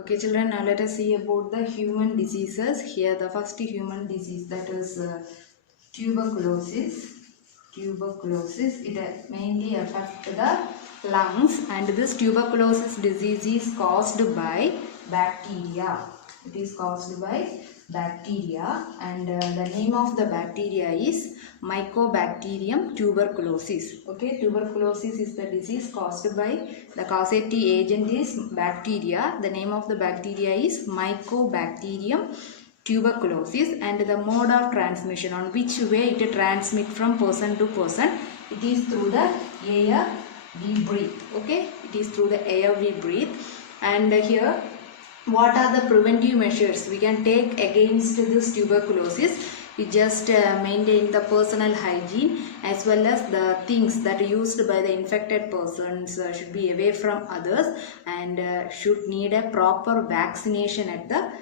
Okay children, now let us see about the human diseases. Here the first human disease, that is tuberculosis. Tuberculosis, it mainly affects the lungs, and this tuberculosis disease is caused by bacteria. It is caused by bacteria, and the name of the bacteria is Mycobacterium tuberculosis. Okay, tuberculosis is the disease caused by the causative agent is bacteria. The name of the bacteria is Mycobacterium tuberculosis, and the mode of transmission, on which way it transmit from person to person, it is through the air we breathe. Okay, it is through the air we breathe. And here, what are the preventive measures we can take against this tuberculosis? We just maintain the personal hygiene, as well as the things that are used by the infected persons should be away from others, and should need a proper vaccination at the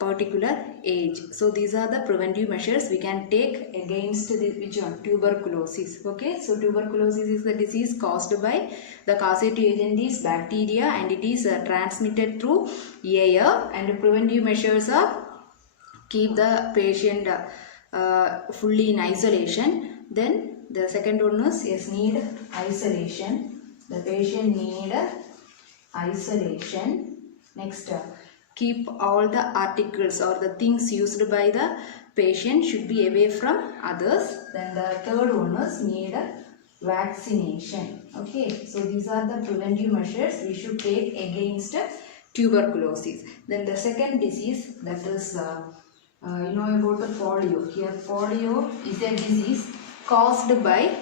particular age. So these are the preventive measures we can take against which one? Tuberculosis. Okay, so tuberculosis is the disease caused by the causative agent is bacteria, and it is transmitted through air. And preventive measures are keep the patient fully in isolation. Then the second one is need isolation. The patient need isolation. Next, keep all the articles or the things used by the patient should be away from others. Then the third one is need vaccination. Okay, so these are the preventive measures we should take against tuberculosis. Then the second disease, that is you know about the polio. Here polio is a disease caused by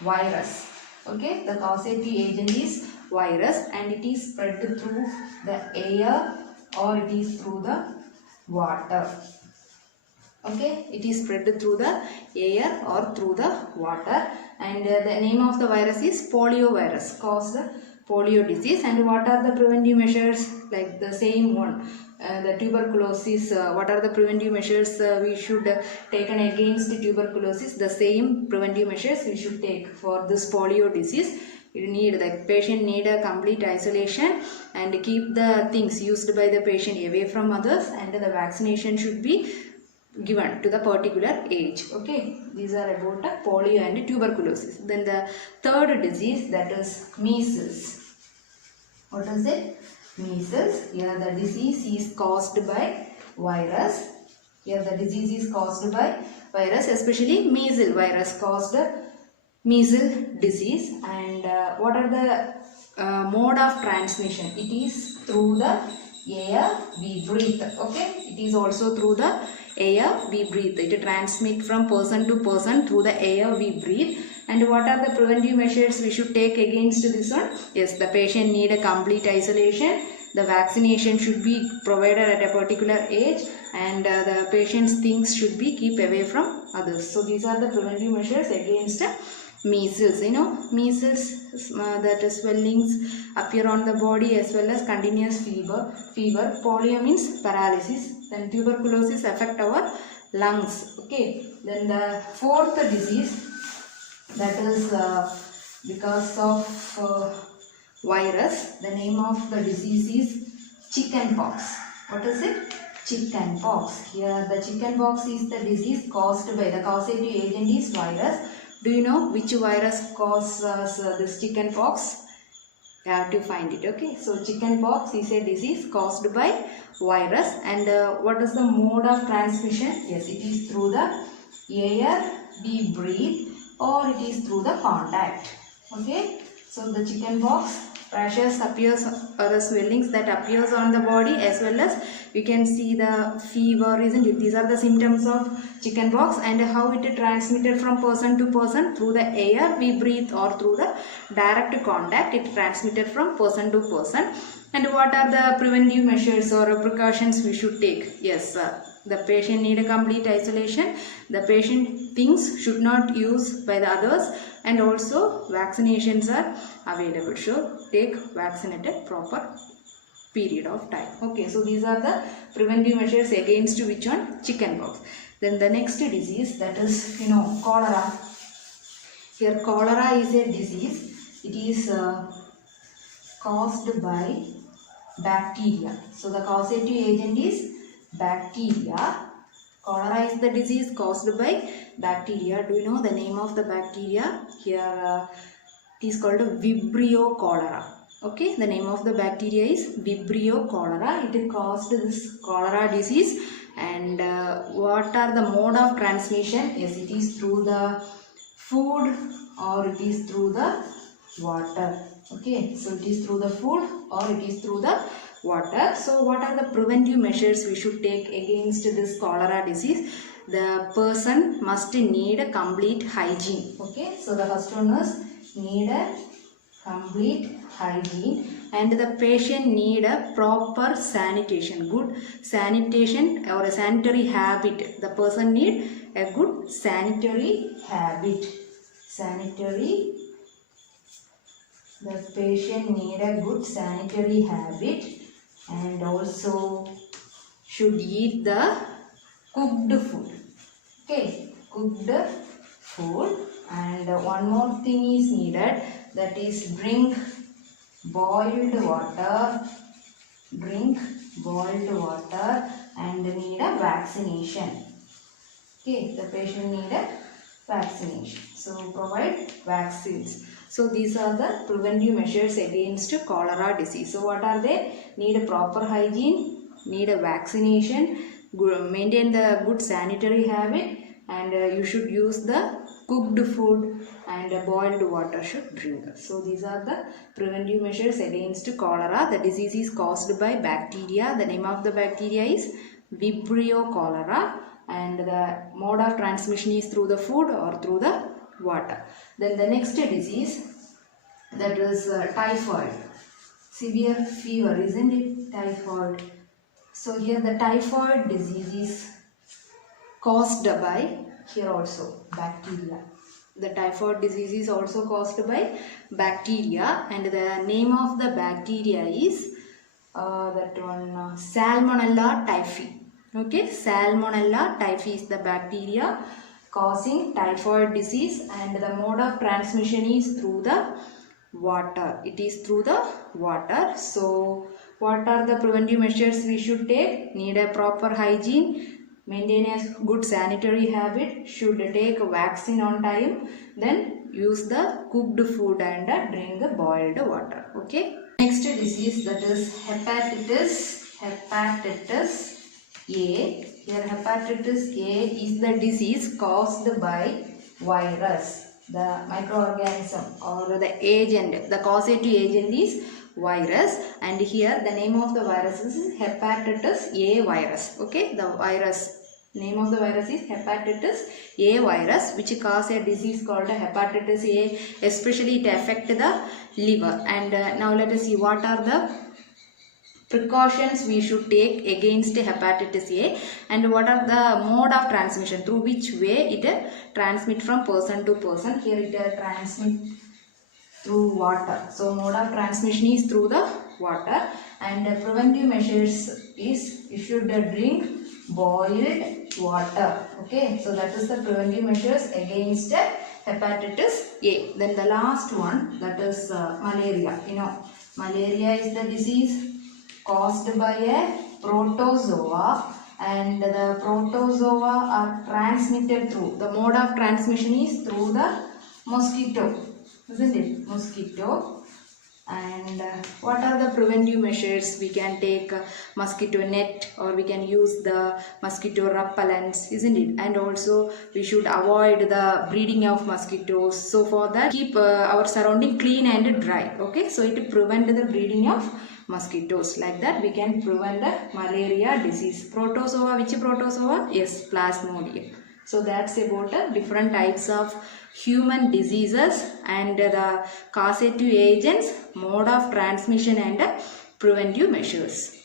virus. Okay, the causative agent is virus, and it is spread through the air or it is through the water. Okay, it is spread through the air or through the water, and the name of the virus is polio virus, caused the polio disease. And what are the preventive measures? Like the same one, the tuberculosis, what are the preventive measures we should taken against the tuberculosis? The same preventive measures we should take for this polio disease. You need, the patient need a complete isolation, and keep the things used by the patient away from others, and the vaccination should be given to the particular age. Okay, these are about polio and tuberculosis. Then the third disease, that is measles. What is it? Measles. Here the disease is caused by virus. Here the disease is caused by virus, especially measles virus caused measles disease. And what are the mode of transmission? It is through the air we breathe. Okay, it is also through the air we breathe. It transmits from person to person through the air we breathe. And what are the preventive measures we should take against this one? Yes, the patient need a complete isolation. The vaccination should be provided at a particular age, and the patient's things should be kept away from others. So these are the preventive measures against measles. You know, measles, that swellings appear on the body, as well as continuous fever. Polio means paralysis. Then tuberculosis affect our lungs. Okay, then the fourth disease, that is because of virus. The name of the disease is chickenpox. What is it? Chickenpox. Here the chickenpox is the disease caused by, the causative agent is virus. Do you know which virus causes this chickenpox? You have to find it. Okay, so chickenpox is a disease caused by virus. And what is the mode of transmission? Yes, it is through the air we breathe, or it is through the contact. Okay, so the chickenpox rashes appears, or the swellings that appears on the body, as well as you can see the fever, isn't it? These are the symptoms of chickenpox. And how it is transmitted from person to person? Through the air we breathe, or through the direct contact. It transmitted from person to person. And what are the preventive measures or precautions we should take? Yes, the patient need a complete isolation. The patient things should not use by the others, and also vaccinations are available. So take vaccine at a proper period of time. Okay, so these are the preventive measures against which one? Chickenpox. Then the next disease, that is, you know, cholera. Here cholera is a disease. It is caused by bacteria. So the causative agent is bacteria. Cholera is the disease caused by bacteria. Do you know the name of the bacteria? Here it is called Vibrio cholera. Okay, the name of the bacteria is Vibrio cholera. It caused this cholera disease. And what are the mode of transmission? Yes, it is through the food or it is through the water. Okay, so it is through the food or it is through the water. So what are the preventive measures we should take against this cholera disease? The person must need a complete hygiene. Okay, so the first one is need a complete hygiene, and the patient need a proper sanitation, good sanitation or a sanitary habit. The person need a good sanitary habit. The patient need a good sanitary habit, and also should eat the cooked food. Okay, cooked food. And one more thing is needed, that is drink boiled water. And need a vaccination. Okay, the patient need a vaccination. So provide vaccines. So these are the preventive measures against cholera disease. So what are they? Need a proper hygiene, need a vaccination, maintain the good sanitary habit, and you should use the cooked food and boiled water should drink. So these are the preventive measures against cholera. The disease is caused by bacteria. The name of the bacteria is Vibrio cholera, and the mode of transmission is through the food or through the water. Then the next disease, that is typhoid. Severe fever, isn't it? Typhoid. So here the typhoid disease is caused by, here also, bacteria. The typhoid disease is also caused by bacteria, and the name of the bacteria is Salmonella typhi. Okay, Salmonella typhi is the bacteria causing typhoid disease, and the mode of transmission is through the water. It is through the water. So what are the preventive measures we should take? Need a proper hygiene, maintain a good sanitary habit, should take a vaccine on time, then use the cooked food and drink the boiled water. Okay. Next disease, that is hepatitis A. Here hepatitis A is the disease caused by virus. The microorganism or the agent, the causative agent is virus, and here the name of the virus is hepatitis A virus. Okay, the virus, name of the virus is hepatitis A virus, which cause a disease called hepatitis A, especially it affect the liver. And now let us see what are the precautions we should take against hepatitis A, and what are the mode of transmission, through which way it transmit from person to person. Here it transmit through water. So mode of transmission is through the water, and preventive measures is you should drink boiled water. Okay, so that is the preventive measures against hepatitis A. Then the last one, that is malaria. You know, malaria is the disease caused by a protozoa, and the protozoa are transmitted through, the mode of transmission is through the mosquito, isn't it? Mosquito. And what are the preventive measures? We can take mosquito net, or we can use the mosquito repellents, isn't it? And also we should avoid the breeding of mosquitoes. So for that, keep our surrounding clean and dry. Okay, so it prevent the breeding of mosquitoes. Like that we can prevent the malaria disease. Protozoa, which protozoa? Yes, Plasmodium. So that's about different types of human diseases and the causative agents, mode of transmission and preventive measures.